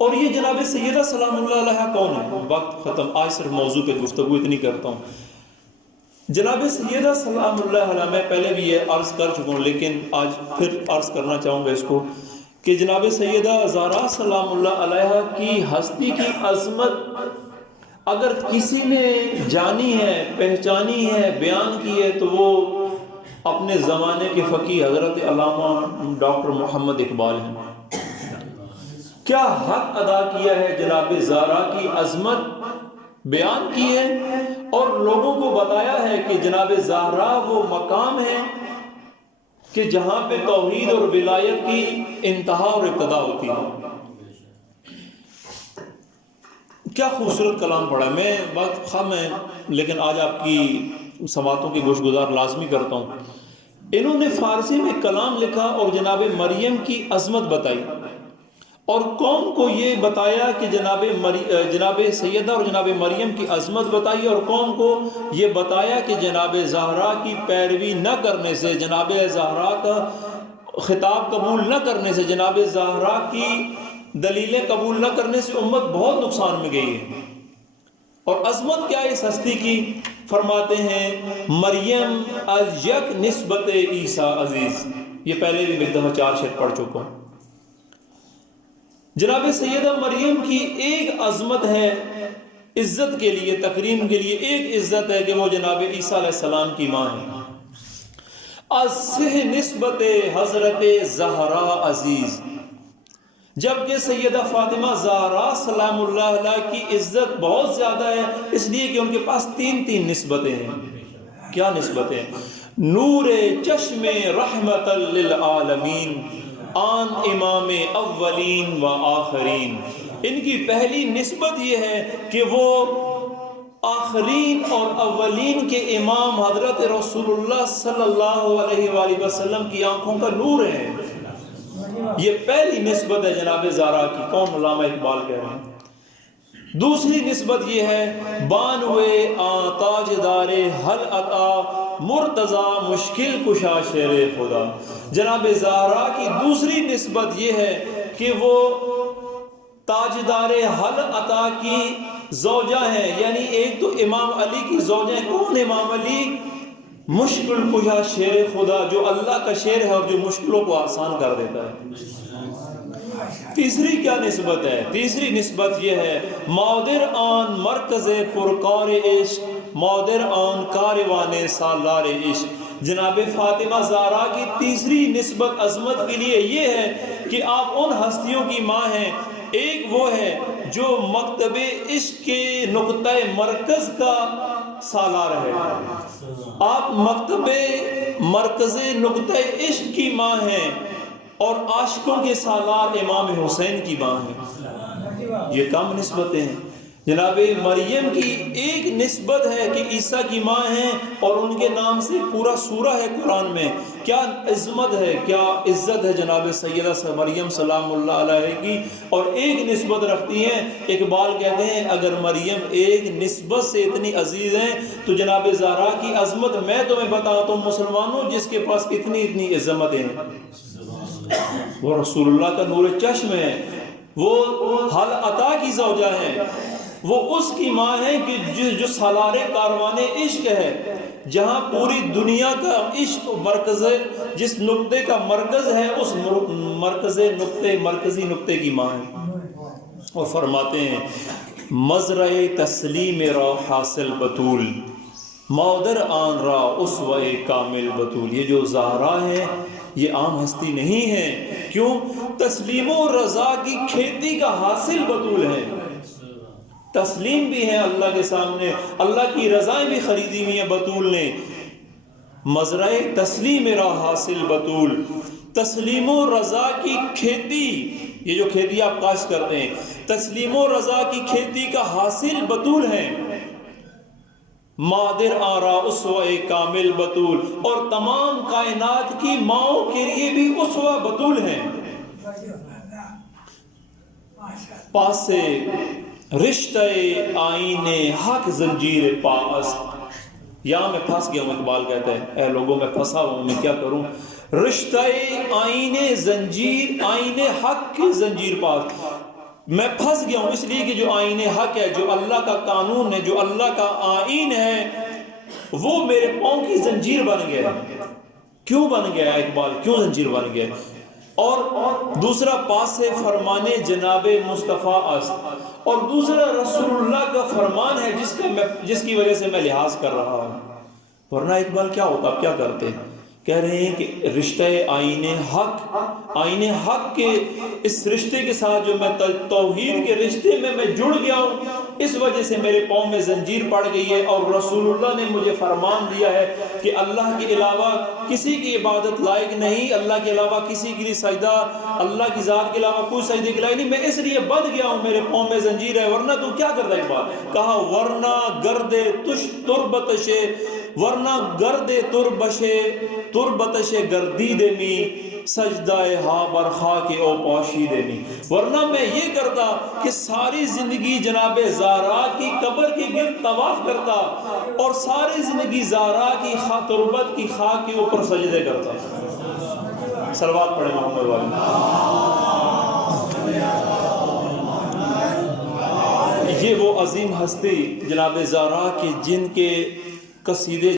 اور یہ جناب سیدہ سلام اللہ علیہ کون ہے؟ وقت ختم، آج صرف موضوع پہ گفتگو اتنی کرتا ہوں۔ جناب سیدہ سلام اللہ علیہ، میں پہلے بھی یہ عرض کر چکا ہوں لیکن آج پھر عرض کرنا چاہوں گا اس کو، کہ جناب سیدہ زہرا سلام اللہ علیہ کی ہستی کی عظمت اگر کسی نے جانی ہے، پہچانی ہے، بیان کی ہے، تو وہ اپنے زمانے کے فقیہ حضرت علامہ ڈاکٹر محمد اقبال ہیں۔ کیا حق ادا کیا ہے جناب زہرا کی عظمت بیان کی ہے اور لوگوں کو بتایا ہے کہ جناب زہرا وہ مقام ہے کہ جہاں پہ توحید اور ولایت کی انتہا اور ابتدا ہوتی ہے۔ کیا خوبصورت کلام پڑھا ہے، میں وقت خم ہے لیکن آج آپ کی سماعتوں کی گوش گزار لازمی کرتا ہوں۔ انہوں نے فارسی میں کلام لکھا اور جناب مریم کی عظمت بتائی اور قوم کو یہ بتایا کہ جناب سیدہ اور جناب مریم کی عظمت بتائی، اور قوم کو یہ بتایا کہ جناب زہرا کی پیروی نہ کرنے سے، جناب زہرا کا خطاب قبول نہ کرنے سے، جناب زہرا کی دلیلیں قبول نہ کرنے سے امت بہت نقصان میں گئی ہے۔ اور عظمت کیا ہے اس ہستی کی؟ فرماتے ہیں مریم از یک نسبت عیسیٰ عزیز، یہ پہلے بھی ایک دفعہ 4 شعر پڑھ چکا ہوں۔ جناب سیدہ مریم کی ایک عظمت ہے عزت کے لیے، تکریم کے لیے، ایک عزت ہے کہ وہ جناب عیسیٰ علیہ السلام کی ماں ہے۔ اسہ نسبت حضرت زہرا عزیز، جبکہ سیدہ فاطمہ زہرا سلام اللہ علیہ کی عزت بہت زیادہ ہے، اس لیے کہ ان کے پاس 3 نسبتیں ہیں۔ کیا نسبتیں؟ نور چشم رحمت للعالمین، آن امام اولین و آخرین۔ ان کی پہلی نسبت یہ ہے کہ وہ آخرین اور اولین کے امام حضرت رسول اللہ صلی اللہ علیہ وآلہ وسلم کی آنکھوں کا نور ہے۔ یہ پہلی نسبت ہے جناب زہرا کی، کون؟ علامہ اقبال کہہ رہے ہیں۔ دوسری نسبت یہ ہے بانوے تاجدار حل عطا مرتضی مشکل کشا شیر خدا۔ جناب زہرا کی دوسری نسبت یہ ہے کہ وہ تاجدار حل عطا کی زوجہ ہیں، یعنی ایک تو امام علی کی زوجہ ہیں۔ کون امام علی؟ مشکل کشا شیر خدا، جو اللہ کا شیر ہے اور جو مشکلوں کو آسان کر دیتا ہے۔ تیسری کیا نسبت ہے؟ تیسری نسبت یہ ہے مودر آن مرکز پرکار عشق، مودر آن کاروان سالار عشق۔ جناب فاطمہ زہرا کی تیسری نسبت عظمت کے لیے یہ ہے کہ آپ ان ہستیوں کی ماں ہیں، ایک وہ ہے جو مکتب عشق کے نقطہ مرکز کا سالار ہے، آپ مکتب مرکز نقطہ عشق کی ماں ہیں، اور عاشقوں کے سالار امام حسین کی ماں ہیں۔ یہ کم نسبتیں ہیں۔ جناب مریم کی ایک نسبت ہے کہ عیسیٰ کی ماں ہیں اور ان کے نام سے پورا سورہ ہے قرآن میں۔ کیا عظمت ہے، کیا عزت ہے جناب سیدہ مریم سلام اللہ علیہ کی، اور ایک نسبت رکھتی ہیں۔ اقبال کہتے ہیں اگر مریم ایک نسبت سے اتنی عزیز ہیں تو جناب زہرا کی عظمت میں تمہیں بتاتا ہوں مسلمانوں، جس کے پاس اتنی عظمتیں ہیں، وہ رسول اللہ کا نور چشم ہے، وہ حل عطا کی زوجہ ہیں، وہ اس کی ماں ہے کہ جو سالار کاروان عشق ہے، جہاں پوری دنیا کا عشق مرکز ہے، جس نقطے کا مرکز ہے اس مرکزی نقطے کی ماں ہے۔ اور فرماتے ہیں مزرع تسلیم را حاصل بطول، مودر آن را اسوہ کامل بطول۔ یہ جو زہرا ہے یہ عام ہستی نہیں ہے، کیوں؟ تسلیم و رضا کی کھیتی کا حاصل بطول ہے، تسلیم بھی ہے اللہ کے سامنے، اللہ کی رضائیں بھی خریدی ہوئی ہیں بطول نے۔ مزرع تسلیم را حاصل بطول، تسلیم و رضا کی کھیتی، یہ جو کھیتی آپ کاشت کرتے ہیں، تسلیم و رضا کی کھیتی کا حاصل بطول ہے۔ مادر آرا اسوہ کامل بطول، اور تمام کائنات کی ماؤں کے لیے بھی اسوہ بطول ہیں۔ پاس سے رشتہ آئین حق زنجیر پاس، یہاں میں پھنس گیا ہوں، اقبال کہتا ہے اے لوگوں میں پھنسا ہوں، میں کیا کروں؟ رشتہ آئین زنجیر، آئین حق کی زنجیر پاس، میں پھنس گیا ہوں اس لیے کہ جو آئین حق ہے، جو اللہ کا قانون ہے، جو اللہ کا آئین ہے، وہ میرے پاؤں کی زنجیر بن گیا۔ کیوں بن گیا اقبال، کیوں زنجیر بن گیا؟ اور دوسرا پاس سے فرمان جناب مصطفیٰ است، اور دوسرا رسول اللہ کا فرمان ہے جس کی وجہ سے میں لحاظ کر رہا ہوں۔ ورنہ اقبال کیا ہوتا، اب کیا کرتے ہیں؟ کہہ رہے ہیں کہ رشتہ آئین حق کے اس رشتے کے ساتھ جو میں توحید کے رشتے میں جڑ گیا ہوں، اس وجہ سے میرے پاؤں میں زنجیر پڑ گئی ہے، اور رسول اللہ نے مجھے فرمان دیا ہے کہ اللہ کے علاوہ کسی کی عبادت لائق نہیں، اللہ کے علاوہ کسی کے لیے سجدہ، اللہ کی ذات کے علاوہ کوئی سجدے کے لائق نہیں، میں اس لیے بندھ گیا ہوں، میرے پاؤں میں زنجیر ہے۔ ورنہ تو کیا کرتا ہے اقبال؟ کہا ورنہ گرد تربتشے، ورنہ گرد تربتش گردید می سجدہ ہا برخا کے او پوشید می، ورنہ میں یہ کرتا کہ ساری زندگی جناب زہرا کی قبر کے گرد طواف کرتا، اور ساری زندگی زہرا کی تربت کی خاک کے اوپر سجدے کرتا۔ صلوات پڑھیں محمد والی۔ یہ وہ عظیم ہستی جناب زہرا کے جن کے قصیدے